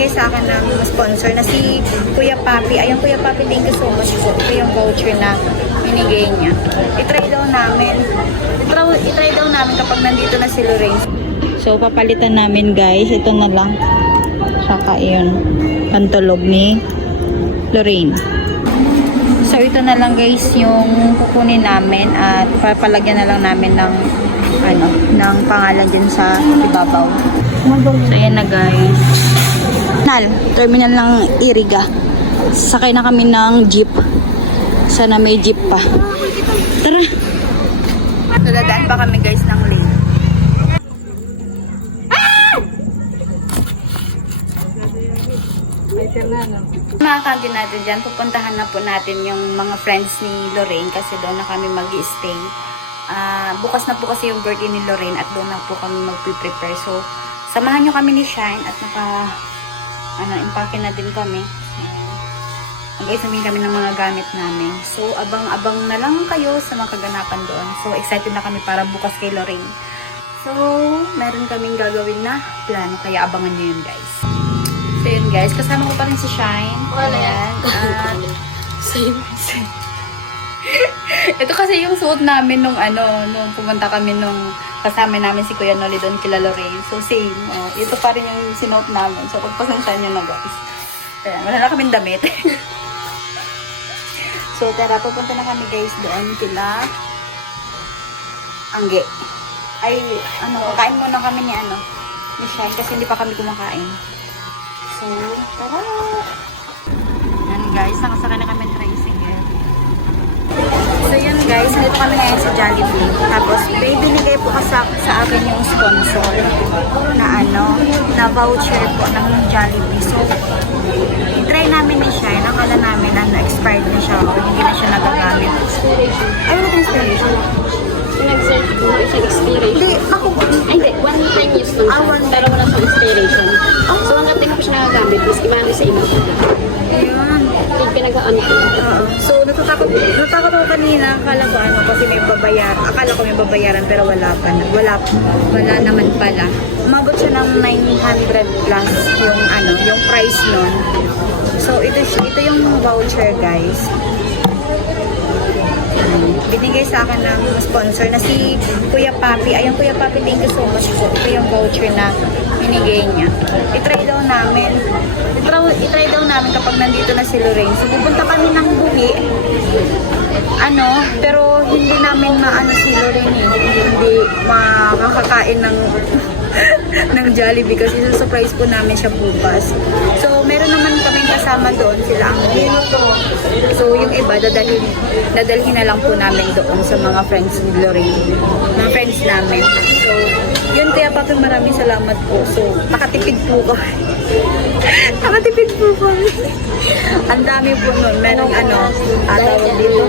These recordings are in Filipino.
binigay sa akin ng sponsor na si Kuya Papi. Ayun, Kuya Papi, thank you so much po. Ito yung voucher na binigay niya. I-try daw namin kapag nandito na si Lorraine. So, papalitan namin guys. Ito na lang. Saka yun. Pantulog ni Lorraine. So, ito na lang guys yung kukunin namin at papalagyan na lang namin ng ng pangalan din sa ibabaw. So, yan na guys. Terminal ng Iriga. Sakay na kami ng jeep. Sana may jeep pa. Tara! So, dadaan pa kami guys ng lane. Mga kantin natin dyan, pupuntahan na po natin yung mga friends ni Lorraine kasi doon na kami mag-i-stay. Bukas na po kasi yung birthday ni Lorraine at doon na po kami mag-prepare. So, samahan nyo kami ni Shine at impake na din kami. Mag-isamin kami ng mga gamit namin. So, abang-abang na lang kayo sa mga kaganapan doon. So, excited na kami para bukas kay Lorraine. So, meron kaming gagawin na plano kaya abangan nyo yun guys. So yun guys, kasama ko pa rin si Shine. Ayan. Same. Ito kasi yung suot namin nung pumunta kami nung kasama namin si Kuya Noli doon kila Lorraine. So same. Ito pa rin yung sinuot namin. So pagpasensya nyo na guys. Ayan, wala na kaming damit. So tara, pupunta na kami guys doon kila Angge. Ay, kain muna kami ni Shine kasi hindi pa kami kumakain. So, tara! Yan guys, nakasakay na kami ng tricycle. So yun guys, nandito kami ngayon sa Jollibee. Tapos, binigay po sa akin yung sponsor na voucher po ng Jollibee. So, i-try namin ni siya. Nakala namin na-expired na siya o hindi na siya nagagamit. Ay, wala tayong inspiration. Nag-search ko, isang inspiration. Hindi, ako po. Ay, hindi. One time use lang siya. Pero wala siyang inspiration. So, hanggat di mo po siya nagagamit, mas imano sa iba. Ayan. Yung pinag-ano ko. So, natatakot ako kanina. Akala ko kasi may babayaran. Akala ko may babayaran pero wala naman pala. Umabot siya ng 900 plus yung price nun. So, ito yung voucher guys. Binigay sa akin ng sponsor na si Kuya Papi. Ayun, Kuya Papi, thank you so much po. Ito yung voucher na binigay niya. I-try daw namin kapag nandito na si Lorraine. So, pupunta kami ng Buhi. Pero hindi namin si Lorraine hindi makakakain ng Jollibee kasi surprise po namin siya bukas. So, meron naman kaming kasama doon sila Angge. So, yung iba dadalhin na lang po namin doon sa mga friends ni Lorraine. Mga friends namin. So, yun kaya Papi, maraming salamat po. So, nakatipid po kami. Ang dami po nun. Merong tawag dito.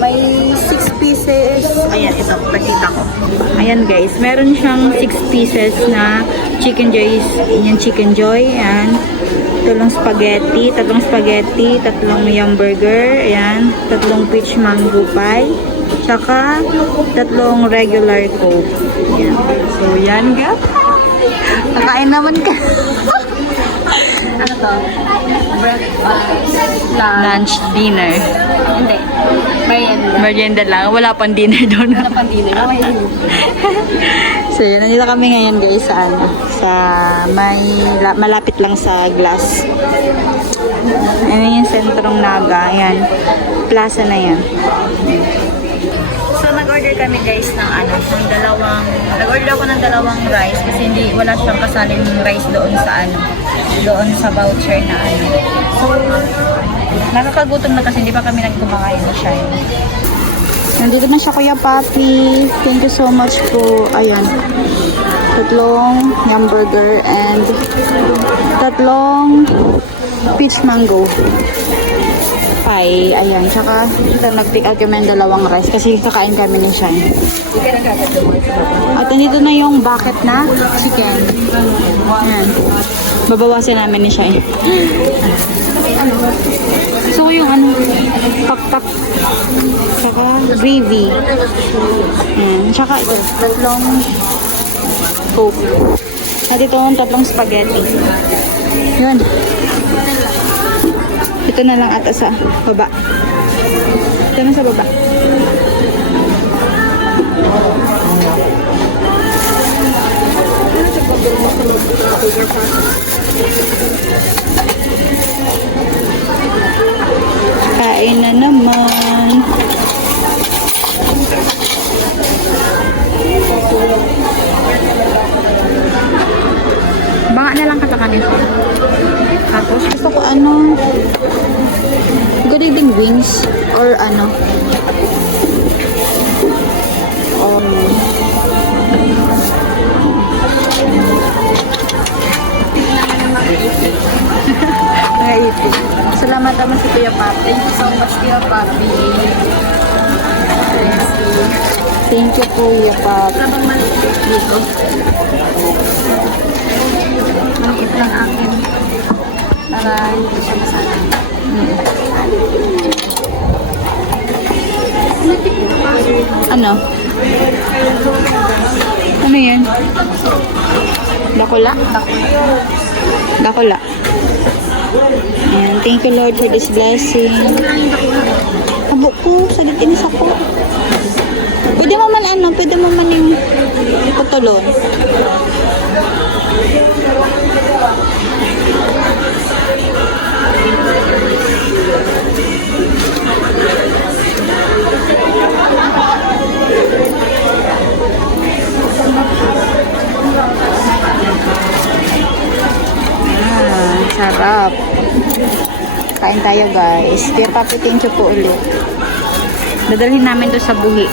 May 6 pieces. Ayan, ito. Pakita ko. Ayan guys. Meron siyang 6 pieces na chicken joy. Yan, chicken joy. Ayan. Tatlong spaghetti, tatlong yum burger. Ayan. Tatlong peach mango pie. Tsaka tatlong regular coke. Ayan. So, yan guys. Kakain naman ka. Ano to? Breakfast, Lunch, dinner. Hindi. Merienda. Merienda lang. Wala pang dinner doon. Wala pang dinner. So, yun. Nandito kami ngayon guys sa malapit lang sa Glass. Ayan yung sentrong Naga. Ayan. Plaza na yan. So, nag-order kami guys ng nag-order ako ng dalawang rice kasi wala siyang kasaling rice doon sa voucher na So, nakakagutom na kasi hindi pa kami nagkumakain na siya. Nandito na siya Kuya Papi. Thank you so much po. Ayan. Tatlong yum burger and tatlong peach mango pie. Ayan. Tsaka nag-take out kami ng dalawang rice kasi kakain kami ni Shine. At nandito na yung bucket na chicken. Ayan. Babawasan namin ni Shine. So yung tak-tak. Tsaka gravy. Ayan. Tsaka ito. Tatlong coke. At ito ang 3 spaghetti. Yun. Ito na lang ata sa baba. Ito na sa baba. Kain na naman. Baka na lang katakan nito. Tapos gusto ko ano, good eating wings or ano. Naiiti. Salamat naman si Kuya Papi. Thank you so much, Kuya Papi. Thank you, Kuya Papi. Wala bang maliit dito? Maliit lang akin. Para hindi siya masakit. Ano? Ano yan? Dakula? Dakula. Ayan. Thank you, Lord, for this blessing. Abo ko. Sagit inis ako. Pwede mo man ano? Pwede mo man yung putulon. Sarap. Kain tayo, guys. Kaya Papi, thank you po ulit. Dadalhin namin to sa buhi.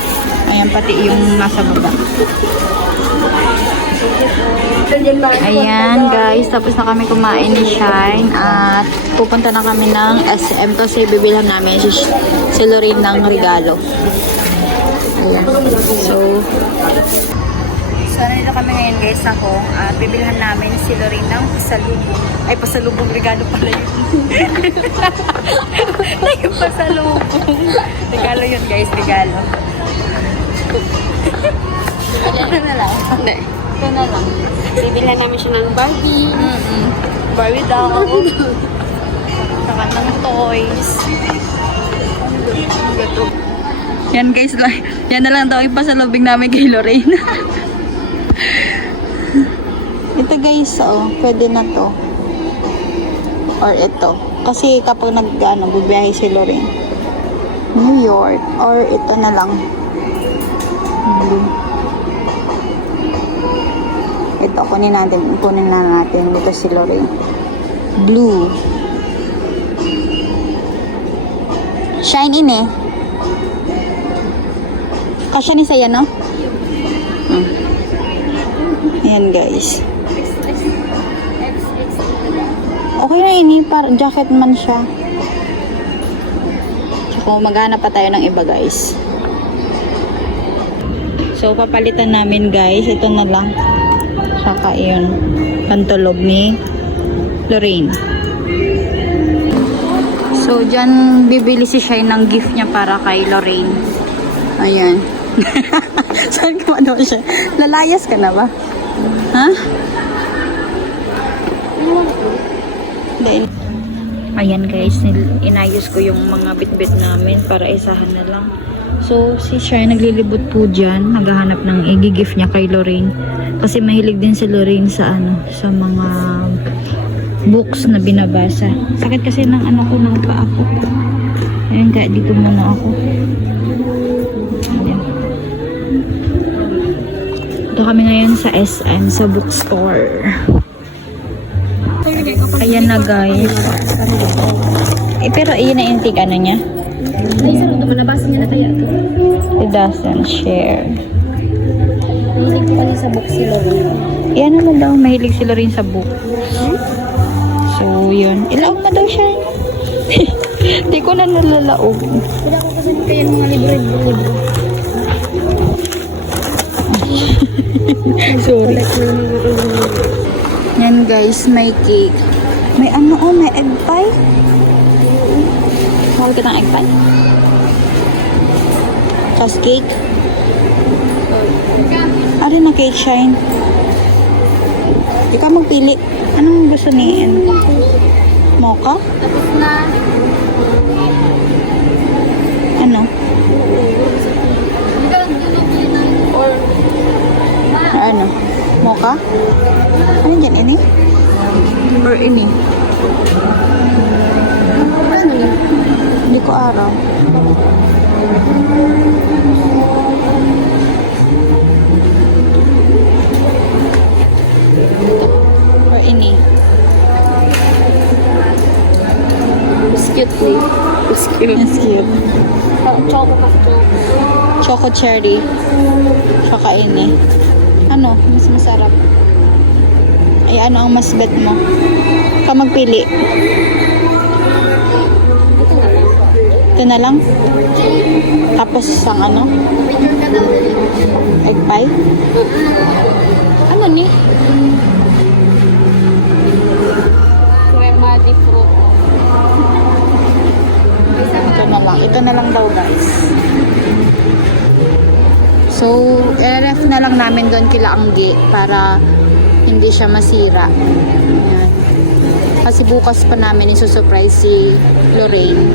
Ayan, pati yung nasa baba. Ayan, guys. Tapos na kami kumain ni Shine. At pupunta na kami ng SM kasi bibilhan namin si Lorraine ng regalo. Ayan. So, nandito kami ngayon, guys, sa Hong. At bibilhan namin si Lorraine ng pasalubong. Ay, pasalubong regalo pala yun. Yung pasalubong. Regalo yun, guys. Regalo. Ito na lang. Hindi. Ito na lang. Bibilhan namin siya ng Barbie. Barbie doll. Saka ng toys. Yan, guys. Yan na lang daw yung pasalubing namin kay Lorraine. Ito, guys, oh. Pwede na to. Or ito. Kasi kapag bubiyahe si Lorraine. New York. Or ito na lang. Ito, kunin na natin. Ito si Lorraine. Blue. Shine in eh. Kasya ni saya, no? Ayan, guys. Okay na ini, jacket man siya. So, maghanap pa tayo ng iba, guys. So, papalitan namin, guys. Ito na lang. Saka yun. Pantulog ni Lorraine. So, dyan bibili si Shine ng gift niya para kay Lorraine. Ayan. Saan ka daw siya? Lalayas ka na ba? Ha? Ayan, guys, inayos ko yung mga bitbit namin para isahan na lang. So, si Shine naglilibot po dyan. Naghahanap ng i-gift niya kay Lorraine. Kasi mahilig din si Lorraine sa sa mga books na binabasa. Sakit kasi ng ng paa ko. Ayan, kaya dito muna ako. Ayan. Ito kami ngayon sa SM, sa bookstore. Ayan na, guys. Pero iyon na yung ano niya. Ay, sarap naman. Nabasa niya na tayo ito. It doesn't share. Mahilig ko kanya sa book sila. Yan naman daw, mahilig sila rin sa book. So, yun. Ilaog mo daw siya. Hindi ko na nalalaog. Wala ko kasi kayo ng mga libre-libre. Sorry. Yan, guys, may cake. May may egg pie. Mahal ka ng egg pie? Tapos cake. Ano na cake, Shine? Ikaw magpili. Anong gusto ni Mocha? Tapos na. Ano? Or, Ano? Mocha? Ano dyan, ini? Or ini? ano yun? Hindi ko araw. Or ini? Mas cute ni. Mas cute. It's cute. Choco pa choco. Choco cherry. Tsaka ini. Ano? Mas masarap. Ay, ano ang mas bet mo? Ikaw magpili. Ito na lang. Tapos isang ano? Picture ka daw. Egg pie? Ano ni? Crema di fruto. Ito na lang. Ito na lang daw, guys. So, ref na lang namin doon kila Anggi para hindi siya masira. Ayan. Kasi bukas pa namin isusurprise si Lorraine.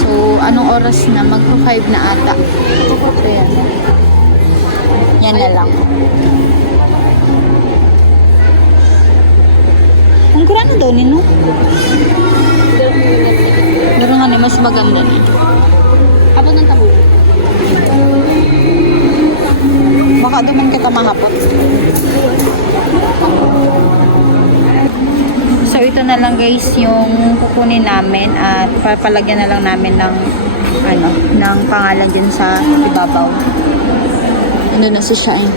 So, anong oras na? Magpa-5 na ata. So, yan. Yan na lang. Ang kurang na daw nino. Pero nga mas maganda na. Habang ng tamo. Baka duman kita mahapot. So, ito na lang guys yung kukunin namin at papalagyan na lang namin ng ng pangalan din sa ibabaw. Ano na si Shine.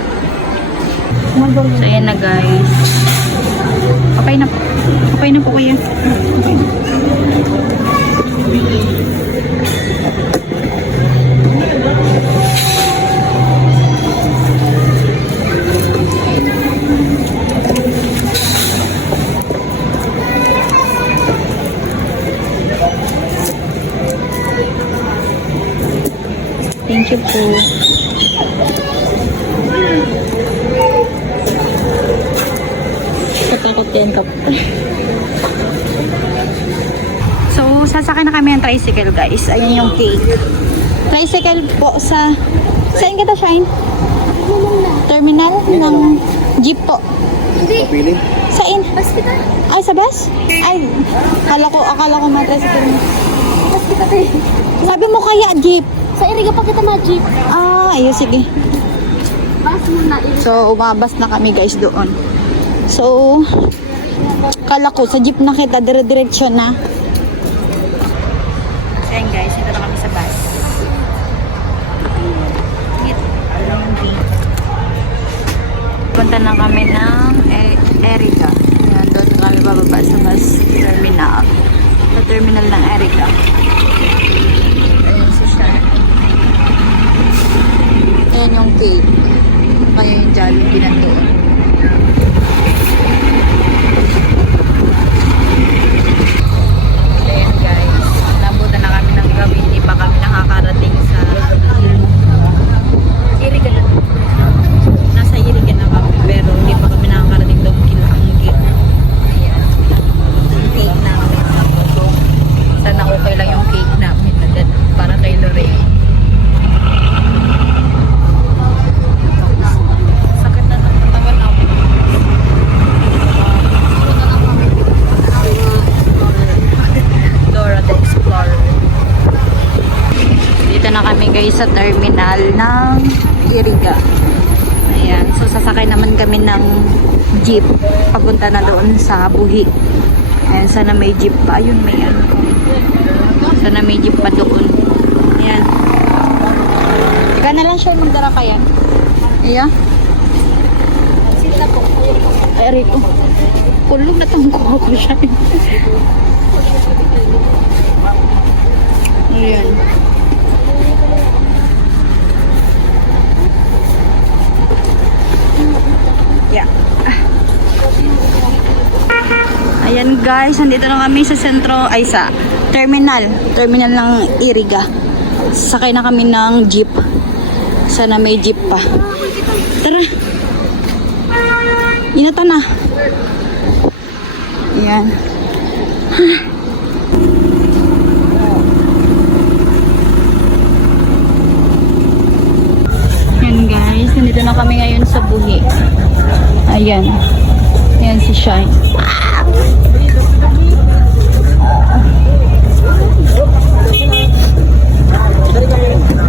So, yan na guys. Okay na po. Okay na po kayo. Okay na. Thank you po. Katakot yan ka. So, sasakay na kami ng tricycle guys. Ayan yung cake. Tricycle po sa... Saan kita, Shine? Terminal ng jeep po. Hindi. Saan? Bas kita. Ay, sa bus? Ay, akala ko matricycle mo. Bas kita tayo. Sabi mo kaya jeep. Sa iriga pa kita ma-jeep. Ah, ayun, sige. Bas muna. So, umabas na kami guys doon. So, kala ko sa jeep na kita, dire-direksyon na. So, yan guys, ito na kami sa bus. Punta na kami ng Erica. Yan, doon kami bababa sa bus terminal. Sa terminal ng Erica. Ayan si Sean. Ayan yung cake. Kaya yung Jollibee nandoon. Ayan guys. Nabutan na kami ng gabi. Hindi pa kami nakakarating sa Iriga na. Nasa Iriga na kami. Pero hindi pa kami nakakarating doon kila Anggi. Ayan. Yung cake namin. So, sana okay lang yung cake namin. Para kay Lorraine. Sakit na ng katawan ako. Dora the Explorer. Dito na kami guys sa terminal ng Iriga. Ayan. So sasakay naman kami ng jeep. Papunta na doon sa Buhi. Ayan. Sana may jeep pa. Ayun may ano. Sana may jeep pa doon. Ayan. Ika na lang siya magdara ka yan. Iya. Sila po. Ay, rito. Kulog na tong kuha ko siya. Ayan. Yeah. Ayan guys, nandito na kami sa sentro, ay sa terminal ng Iriga. Sakay na kami ng jeep. Sana may jeep pa. Tara. Inata na. Ayan. Ayan guys, nandito na kami ngayon sa Buhi. Ayan. Ayan si Shine.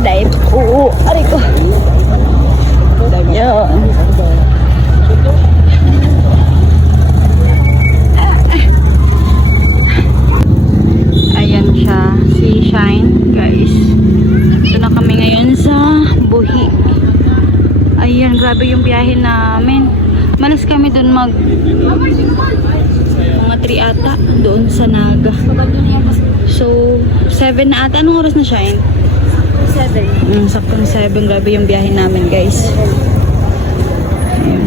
Dive. Oo, aray ko. Ayan. Ayan siya, si Shine, guys. Ito na kami ngayon sa Buhi. Ayan, grabe yung biyahe namin. Malas kami doon mga 3 ata doon sa Naga. So, 7 na ata. Anong oras na, Shine? 7. Saktong 7. Grabe yung biyahe namin, guys. Ayan.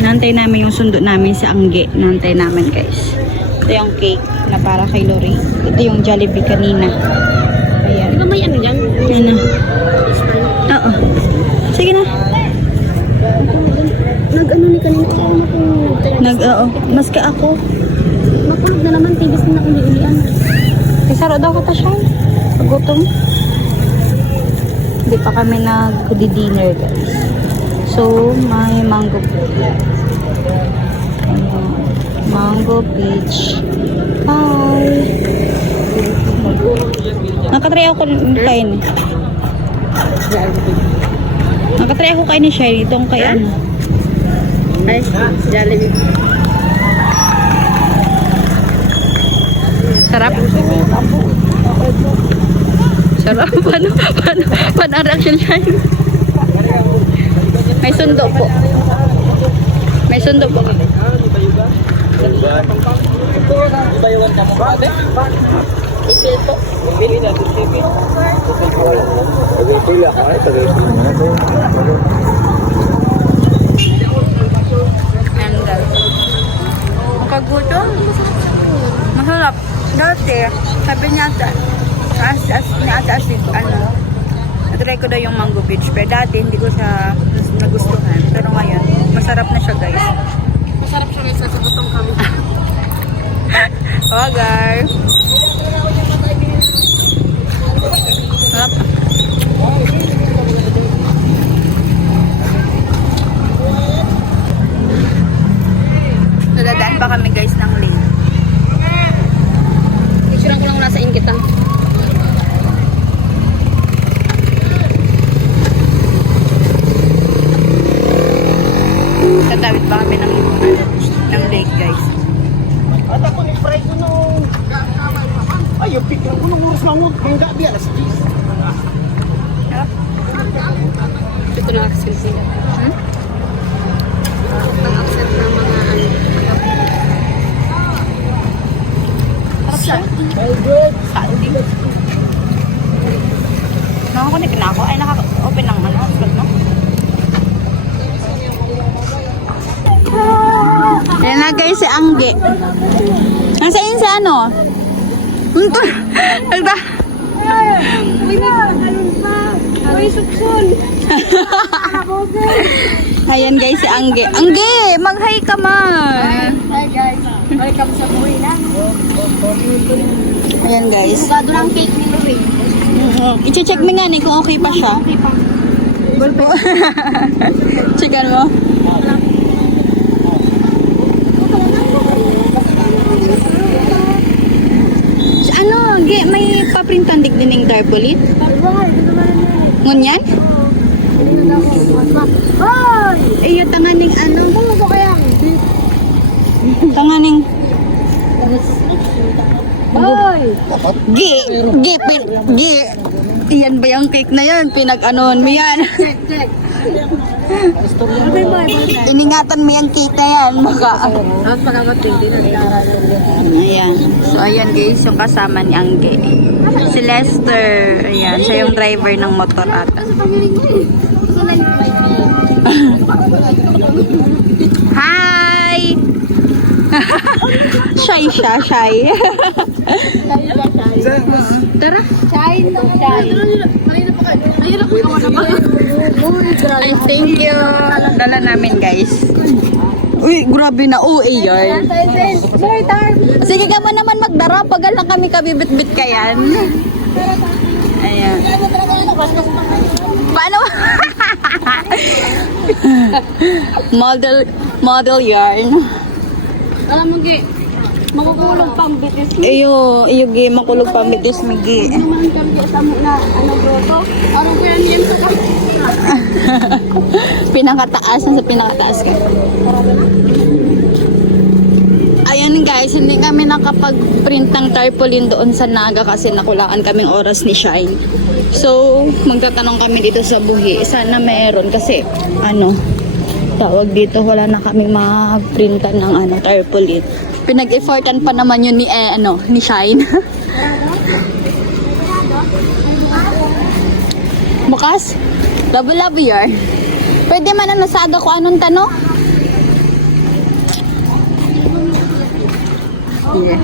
Nantay namin yung sundo namin sa Angge. Nantay namin, guys. Ito yung cake na para kay Lori. Ito yung Jollibee kanina. Ayan. Di ba may ano dyan? Ayan na. Oo. Sige na. Nag-ano ni kanina ako Oo. Mas ka ako. Makulog na naman, tibis na uli-ulian. Isaro daw kita siya. Pagutom. Hindi pa kami nag-dinner, guys. So, may mango po. Ayan. Mango peach. Hi! Nakatry ako kain. Nakatry ako kain ni Sherry. Itong kay ano. Ay, Jollibee. Sarap. Sarap. Paano ang reaction siya? May sundo po. May sundo po. Ayan guys. Kagutom. Masarap. Dati, sabi niya ni Ate Asid, natry ko daw yung mango beach. Pero dati, hindi ko siya nagustuhan. Pero ngayon, masarap na siya guys. Masarap siya rin sa gutong kami. Oh guys. Sarap. Nadadaan pa kami guys ng lane. Isuran ko lang nasa ingitan. Tatawid pa kami ng lake guys. At ako ni Fry ko nung... Ay, yung picture ko nung oras mamot. Yung gabi, alas 10. Ito na accent nila. Ang accent ng mga Sarap siya. Saudi. Nakakunik na ako. Ay, naka-open ng ano. Slot mo. Ayan na guys, si Angge. Nasaan si ano? Ito. Ito. Uy, suksun! Ayan guys, si Angge. Angge, mag-hi ka man. Hi guys! Welcome sa buhay na. Ayan guys. Sigado lang cake ni Lori. I-check mo nga ni kung okay pa siya. Okay pa. Checkan mo. Ano, Ge, may paprintan digdining tarpaulin? Ngunyan? Hoy! Iyo, tanganing ano? Ano ko kaya? Tanganing... Hoy! Ge. Iyan ba yung cake na yan? Pinag-anon mo yan. Check. Okay ba? Iningatan mo yung cake na yan. Baka... Tapos pag-agot din na. Ayan. So, ayan guys, yung kasama ni Angge. Si Lester. Ayan, siya yung driver ng motor ata. Hi! Shy siya, shy. Tara. Shine to shine. Ayun ako naman naman. Ay, thank you. Dala namin guys. Uy, grabe na. Oo, yarn. Sige ka mo naman magdara. Pagal lang kami kabibit-bit ka yan. Ayan. Paano? model yarn. Alam mo, Gi, makukulong pang bitis. Iyo gi makulog pamitis migi. Naman kami sa muna, ano broto? Ano ko yan yun sa Pinakataas na sa pinakataas ka. Ayan guys, hindi kami nakapag-print ng tarpaulin doon sa Naga kasi nakulaan kaming oras ni Shine. So, magtatanong kami dito sa Buhi. Sana meron kasi, tawag dito, wala na kami mag-printan ng tarpaulin. Pinag-effortan pa naman yun ni Shine. Bukas, labo-labo yarn. Pwede man ang nasaga ko anong tanong? Yeah.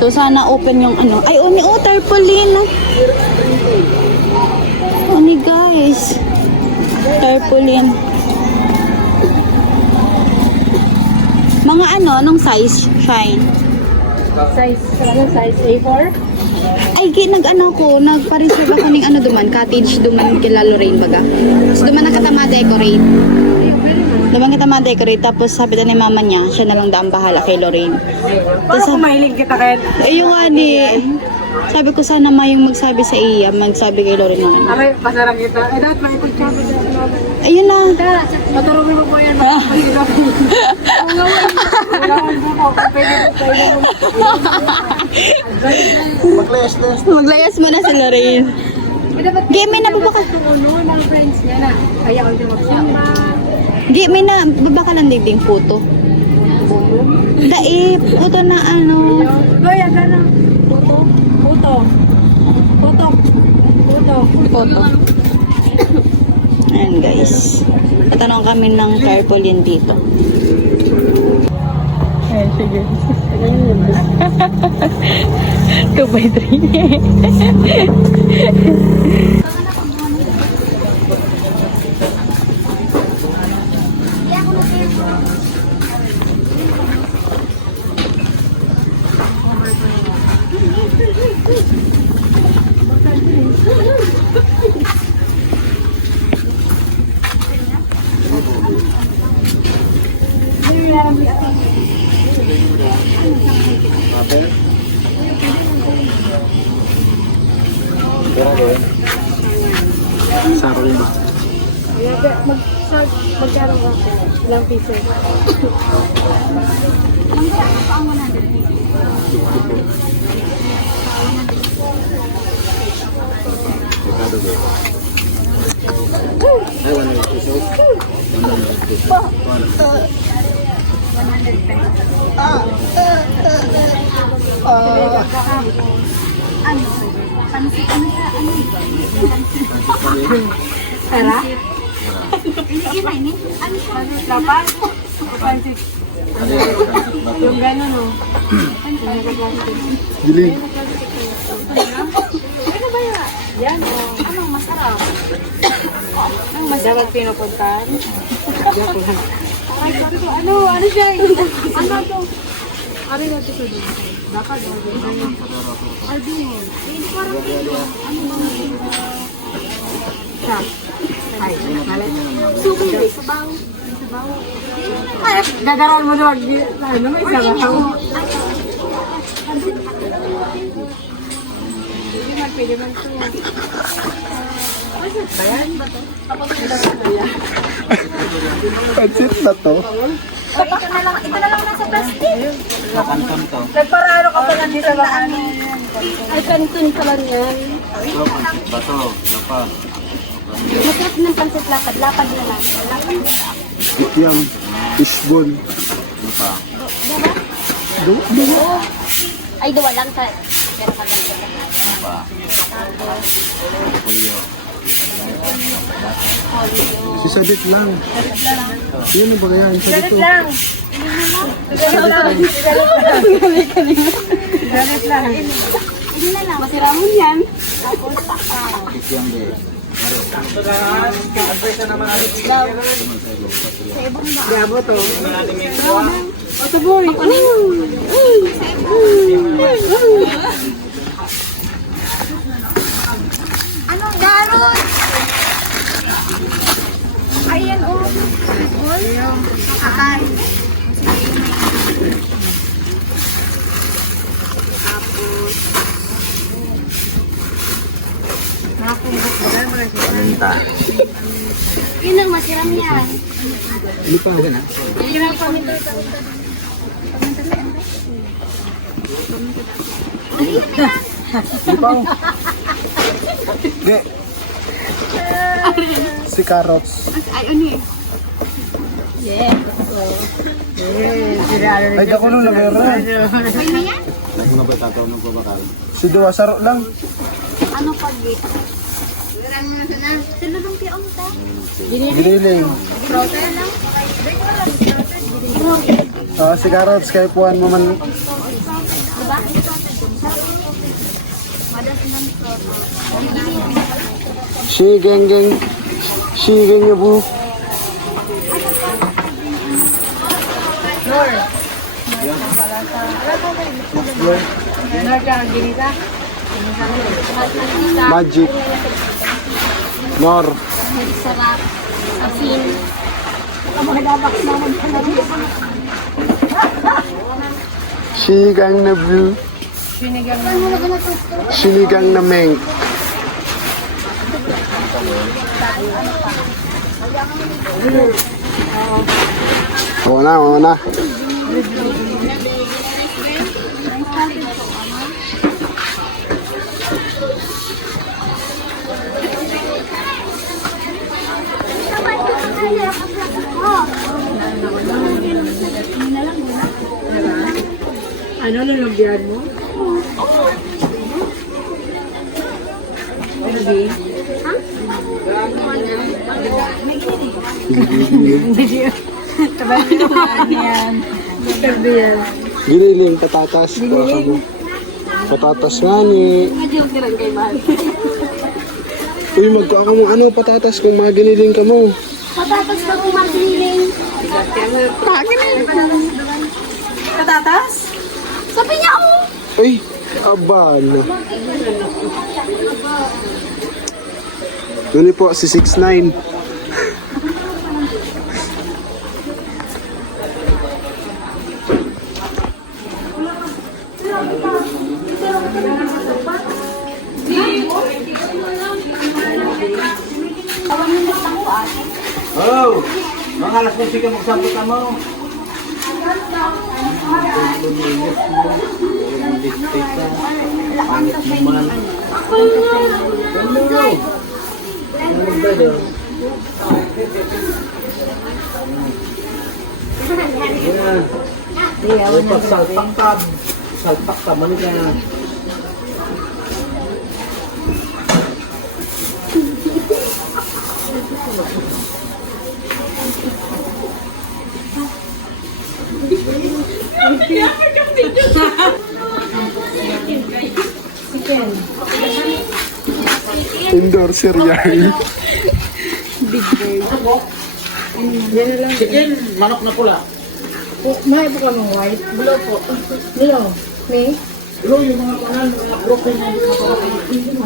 So sana open yung Ay, tarpaulin. Guys. Tarpaulin. Mga anong size? Shine. size A4? Ay, nagpa-reserve ako ng duman, cottage duman kila Lorraine baga. Tapos duman na katama decorate. Duman katama decorate, tapos sabi na ni mama niya, siya na lang daang bahala kay Lorraine. Tapos Kumahilig kita kaya. yung sabi ko sana yung magsabi sa iya, magsabi kay Lorraine naman. Aray, pasarang kita. Dapat makipagsabi sa Ayun na. Maturumi mo po yan. Maglayas mo na si Lorraine. Game na baba ka. ng friends niya na. Kaya ako siya magsama. Game na baba ka ng dingding photo. Daip, photo na Hoy, gano'n. Photo. Ayan guys. Tatanong kami ng tarpaulin dito. Ayan, sige. 2x3. Magkano ka? Ilang piso? Pera? Dapat? Yung gano'n, no? Dili. Ano ba yan? Yan, o. Anong masarap? Anong masarap pinupuntan? Ano siya? Ano to? Ano na ito sa doon? Dapat, Ardin. Parang dito. Ano ba siya? Ay, mali. Suki, sabaw. Ay, gagaran mo na ano, may sabaw. Pwede man ito. Bayan ba ito? Pansit na to. Ito na lang nasa plastic. Nagpararo ka pa nandito sa amin. Ay, kanton pa lang yan. Masarap ng pansit lapad. Lapad na lang. Ikyam. Fishball. Ay, duwa lang ka. Pero kaganda ka. Si Sadit lang. Yun na ba kaya? Sadit to. lang. Ganit lang. Masira mo yan. Tapos, Bravo to. Oto boy. Anong garot? Ayan o. Akay. Paminta. Yun ang masiram yan. Ano pa? Yun ang paminta. Ano pa? Hindi. Si carrots. Ay, ano eh? Yeah. Ay, ako nung meron. May na yan? Ano ba tataw ng pabakal? Si Dua Saro lang. Ano pag Garan mo na sana. Sila lang kaya ang ta. Giniling. Prote lang. Si carrots, kaya puhan mo man. Diba? Madas ng prote. Si geng. Si geng ya bu. Magic. Nor. Sarap. Asin. Sinigang na blue. Sinigang na meng. Oo na. Ano nilagyan mo? Giniling, patatas. Patatas nga ni. Uy, magkuha ka mo ano, patatas kung maginiling ka mo. Patatas na kung magniling. Patatas? Sabi niya ako. Uy, abala. Yun po, si 6'9". Oh, mga alas 10 ka magsabot ka mo. Salpak ka, mani ka. Endorser yan. Chicken, manok na pula. May po kami white. Blue po. Nilo. May? Pero yung mga kanan, mga broken na yung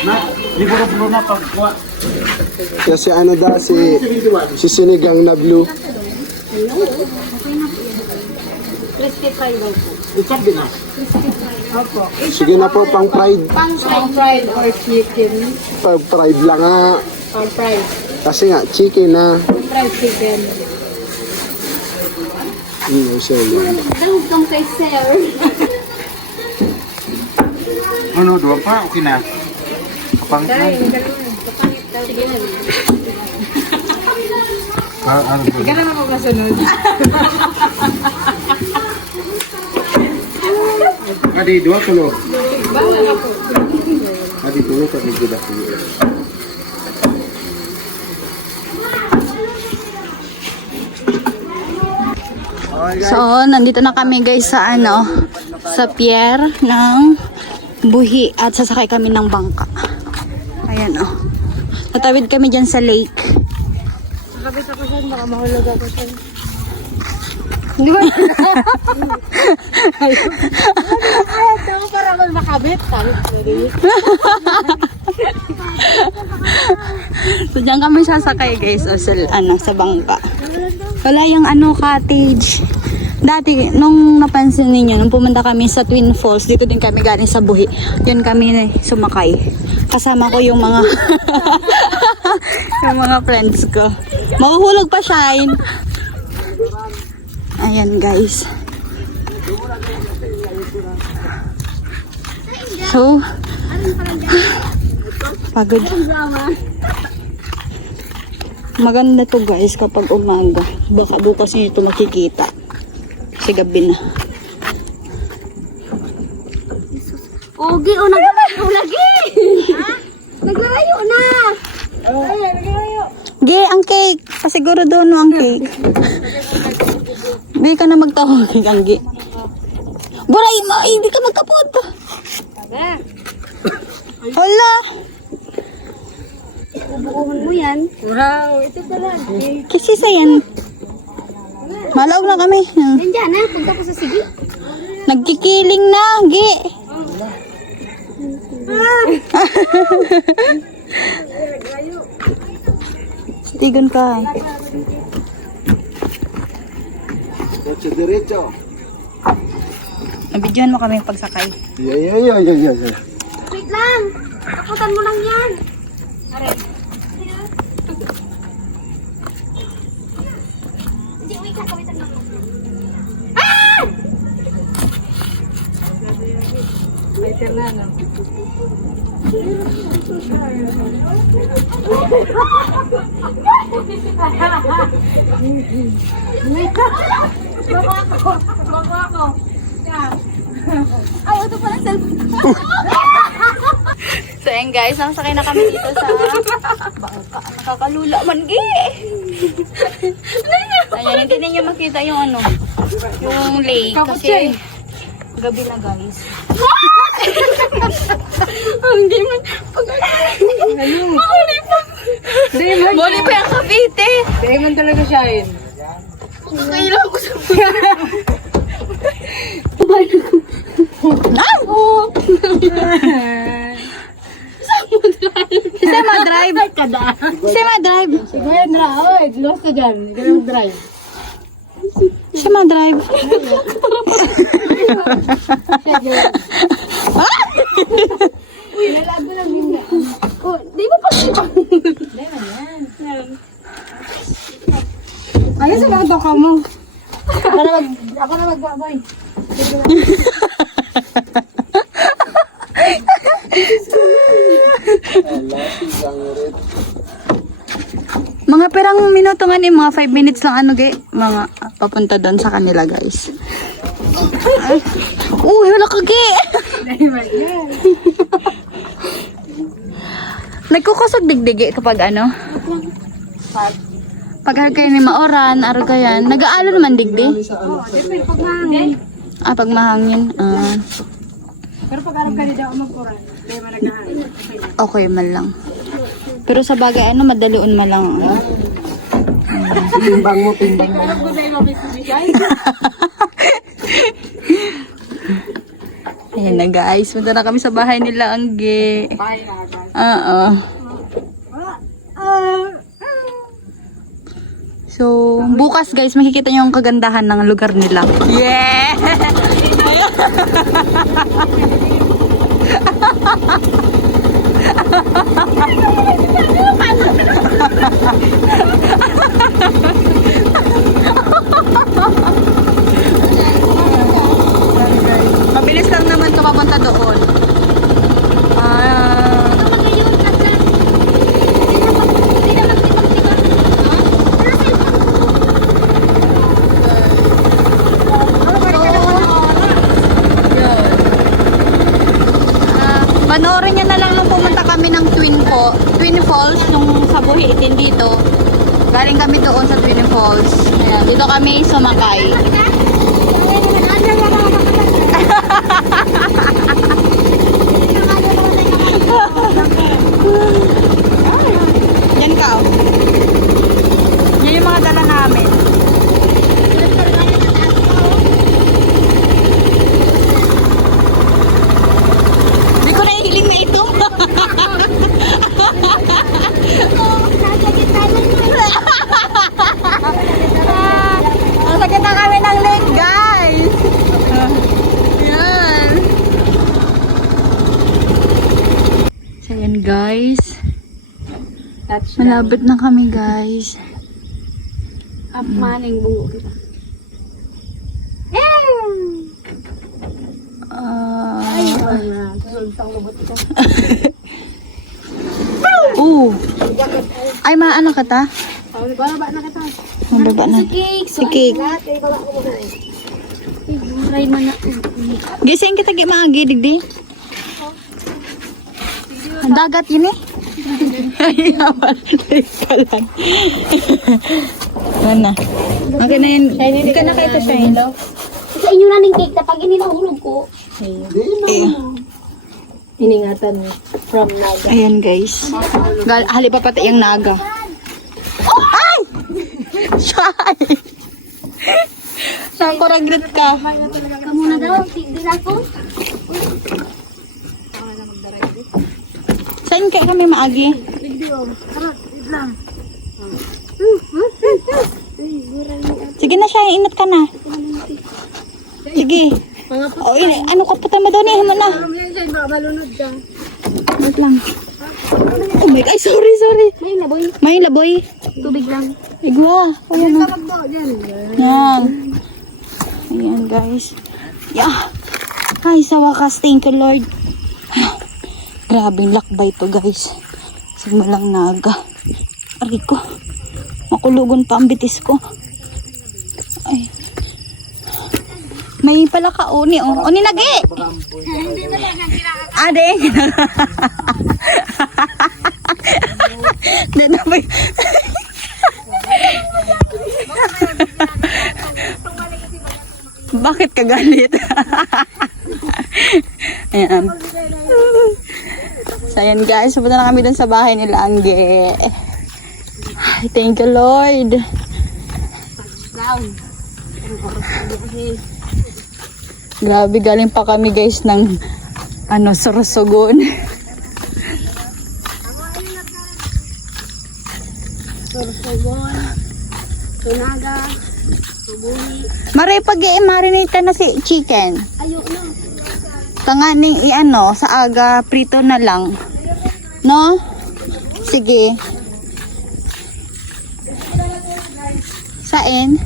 na, libro-libro na pagkuha. Kasi ano daw, si sinigang na blue. Crispy fried po. Isang din na. Opo. Sige na po, pang fried. Pang fried or chicken. Pang fried lang nga. Pang fried. Kasi nga, chicken na. Fried chicken. Dahugtong kay sir. Ano, doon pa? Okay na. Kapang Sige na. ano ba? Sige na ako kasunod. Adi, dua tulo. Bawa na po. Adi, tulo ka ni Gida. So, nandito na kami guys sa sa pier ng Buhi at sasakay kami ng bangka. Ayan. Ayan o. Tatawid kami dyan sa lake. Nakabit ako siya, baka mahulog ako siya. Ayaw ako para ako makabit. Sabi ko na rin. So, dyan kami sasakay guys. O, sa bangka. Wala yung cottage. Dati, nung napansin ninyo, nung pumunta kami sa Twin Falls, dito din kami galing sa Buhi. Yun kami sumakay. Kasama ko yung mga yung mga friends ko. Mahuhulog pa, Shine. Ayan, guys. So, pagod. Maganda to guys kapag umaga. Baka bukas nyo ito makikita. Kasi gabi na. Ogi, o naglalayo lagi. Naglalayo na. Ge, ang cake. Pasiguro doon no ang cake. Di ka na magtawag ang Ge. Buray mo, hindi ka magkapot. Hala. Bubuuhan mo yan. Wow, ito pala. Kasi sa yan. Malaw na kami. Nandiyan na, punta ko sa sige. Nagkikiling na, Ge. Stigon ka. Diretso. Nabidyohan mo kami pagsakay. Yeah. Wait lang. Takutan mo lang yan. Aray. Hindi, wait lang. Kawitan mo. Ah! Later na, no? Bako ako. Ay, ito pala cellphone. So ayan guys, nakasakay na kami dito sa bangka. Nakakalula man, Ge. Ayan, hindi ninyo makita yung yung lake. Kasi gabi na guys. Hindi man. Mahuli pa. Mahuli pa yung Cavite. Hindi man talaga siya yun. Kailangan ko sa Isa ma-drive. Isa ma-drive. Sige, Andra. Oy, lost ka dyan. Hindi ka mag-drive. Isa ma-drive. Uy, nalago lang yun. Oh, di mo pa siya. Hindi man yan. Ayun sa mga toka mo. Ako na magbabay. Mga perang minuto nga ni mga 5 minutes lang Ge. Mga papunta doon sa kanila guys. Uy, wala ka Ge. Nagkukusog digdigi kapag pag kayo ni maoran, araw kayan, nag-aalo naman digdi. Oo, depende pag mahangin. Pag mahangin. Pero pag araw ka rin daw magkuran, kaya man naghahangin. Okay man lang. Pero sa bagay madalion man lang. Timbang mo. Alam ko na yung mabisibigay. Ayan na guys, punta na kami sa bahay nila Ge. Bye na agad. Oo. So, bukas guys, makikita nyo ang kagandahan ng lugar nila. Yeah! Mabilis lang naman ito papunta doon. Panoorin nyo na lang nung pumunta kami ng Twin Falls, nung sa Buhi itin dito. Galing kami doon sa Twin Falls. Ayan, dito kami sumakay. Yan ka, oh. Yan yung mga dala namin. Hindi ko nahihiling na ito. Masakit na kami ng leg, guys. Yan. So, yan, guys. Malapit na kami, guys. Up maning bungo kita. Ay, maano ka ta? Baba na kita. Mababa na. Si Cake. Ray man na. Gising kita maagi, digdi. Ang dagat yun eh. Ay, nawalit ka lang. Ano? Okay na yun. Hindi ka na kayo ito, Shine. Sa inyo na ning cake tapag inilahulog ko. Iningatan mo from Naga. Ayan, guys. Hali pa pati yung naga. Ay! Shy! Nakuraglit ka. Kamu na daw, tigil ako. Saan kayo kami maagi? Sige na siya, inat ka na. Sige. O, ano ka puta mo doon eh, mo na. Malunod ka. Wait lang. Oh my God, ay sorry. May laboy. May laboy. Tubig lang. Igwa. Ayan na. Yan. Yan. Ayan, guys. Yeah. Ay, sa wakas, thank you, Lord. Grabing lakbay to, guys. Simulang naga. Aray ko. Makulugon pa ang bitis ko. Ay. May pala ka, Oni. Oh. Oni, nagi! Ade. Nanabay. Bakit ka galit? Ayan. So, ayan guys. Pupunta na kami dun sa bahay nila, Angge. Ay, thank you, Lord. Grabe, galing pa kami guys ng Sorsogon. Sorsogon. Tunaga. Tubuli. Maray pag i-marinate na si chicken. Ayok na. Tanganing sa aga, prito na lang. No? Sige. Sain?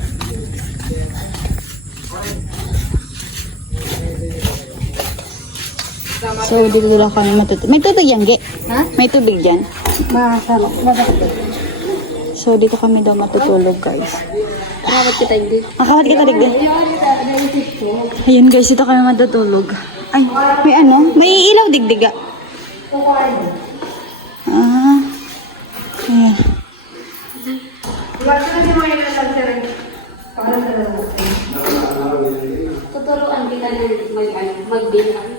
So, dito lang kami matutulog. May tubig yan, Ge? Ha? May tubig dyan. Masarap. So, dito kami daw matutulog, guys. Kawat kita hindi. Kawat kita, digdi. Ayun, guys, dito kami matutulog. Ay, may may ilaw, digdiga. Ah. Ayan. Tuturuan kita ng magbilang.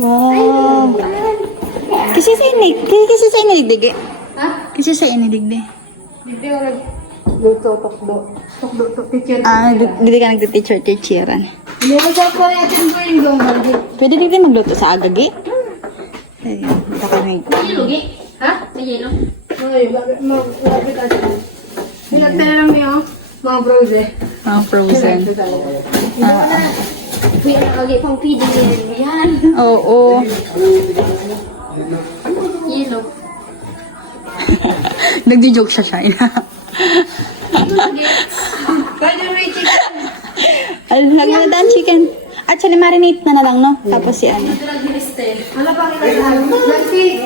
Wow. Kasi sa ini digdi. Ha? Kasi sa ini digdi. Hindi ko nagluto, tokdo. Tokdo, teacher. Ah, digdi ka nagti-teacher-teacheran. Hindi ko sa ko natin ko yung gawin. Pwede digdi magluto sa agagi. Ayun, dito kami. May yelo, Gi? Ha? May yelo? Ay, bakit ka siya? Pinagtala lang niyo, mga bros eh. Mga frozen. Uy, ang kagi pang feeding nila yan. Oo. Yelo. Nagdi-joke siya, Shine. Pwede mo yung chicken. Hagdadan chicken. Actually, marinate na lang, no? Tapos si ano. Wala pa kita sa ano? Nancy!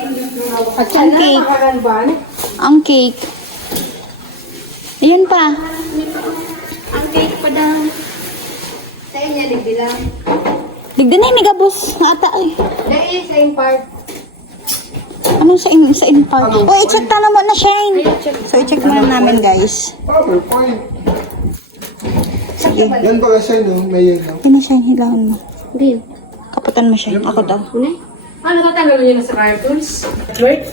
Ang cake. Ang cake. Ayan pa. Ang cake pa daw. Sa inyo, digdi lang. Digdi na yung megabus. Ata ay. Dahil same part. Anong sa in part? Oh, i-check na mo na, Shine. So, i-check muna namin, guys. PowerPoint. Sige. Yan ba kasi no? May yan no? Yun na, Shine. Hilahan mo. Hindi. Kaputan mo, Shine. Ako daw. Ano? Ano tatanggal niyo na sa cartoons? Right?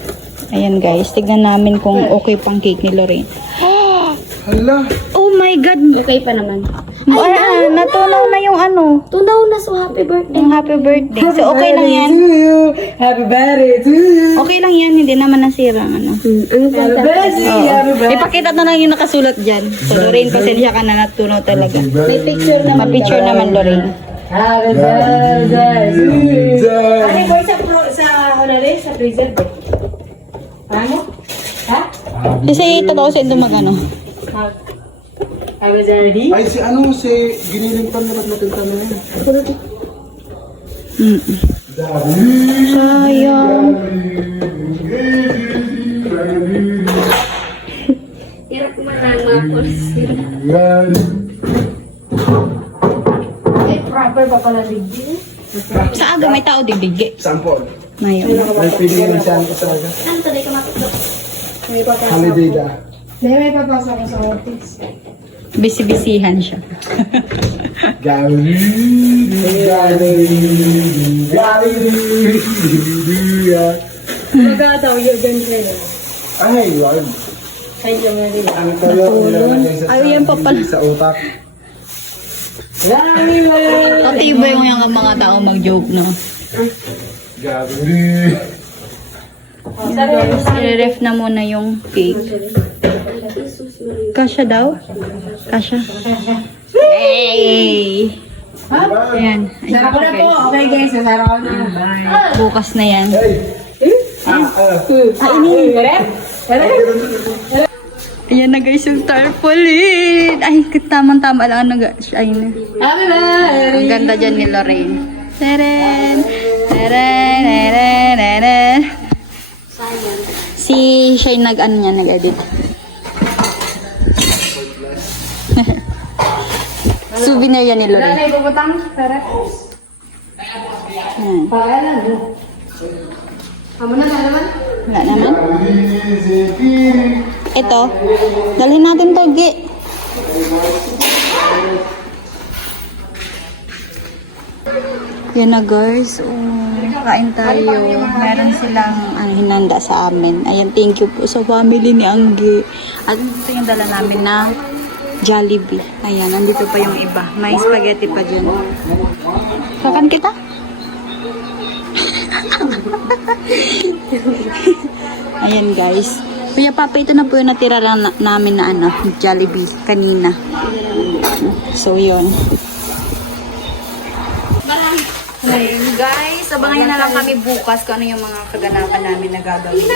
Ayan guys, tignan namin kung okay pang cake ni Lorraine. Hala. Oh my God! Okay pa naman. Natunaw na yung ano, Tunaw na, so happy birthday. yung happy birthday. So okay lang yan. Happy birthday to you. Okay lang yan, hindi naman nasira ang ano. Ang ganda. Oo. Ipakita na lang yung nakasulat dyan. So Lorraine, pasensya ka na, natunaw talaga. May picture naman. Ma-picture naman Lorraine. Happy birthday to you. Ano boy sa holiday? Sa freezer? Ano? Ha? Kasi totoo sa ito mag-ano. Happy birthday? Ay, si ano, si giniling pa na natin tanong. Sayang. Hirap ko manang mga Eh, proper pa pala video. Sa aga may tao digdig. Sample. Ngayon. May pwede mo siya ko talaga. Ano taday ka matutok? May papasok. Holiday da. May papasok ko sa office. Bisi-bisihan siya. Gawi. Magkataw yung ganyan. Ay, wag. Ay, yung mga rin. Ang talo nilalagay sa Ay, yan pa pala. sa utak. Tatiba yung mga tao mag-joke, no? Gawi. I-ref na muna yung cake. Kasha daw? Kasha? Hey! Ayan. Ako na po. Okay guys, nasara ko na. Bye. Bukas na yan. Ayan na guys yung tarpaulin. Ay, tamang-tama lang. Ano guys? Ay na. Happy birthday! Ang ganda dyan ni Lorraine. Taren! Taren! Taren! Taren! Si Shane nag-ano niya, nag-edit. Souvenir yan ni Wala Lorraine. na ipuputang? Tara. Ayan. Pakalan. Amo na naman? Wala naman. Ito. Dalhin natin to, Gi. Yan na guys. Kain tayo. Meron silang hinanda sa amin. Ayan, thank you po sa family ni Anggi. At ito yung dala namin na Jollibee. Ayan, nandito pa yung iba. May spaghetti pa dyan. Kakan kita? Ayan guys. Kuya Papa, ito na po yung natira lang namin na Jollibee kanina. So yun. Ayun guys, abangan nyo na lang kami bukas kung ano yung mga kaganapan namin na gagawin.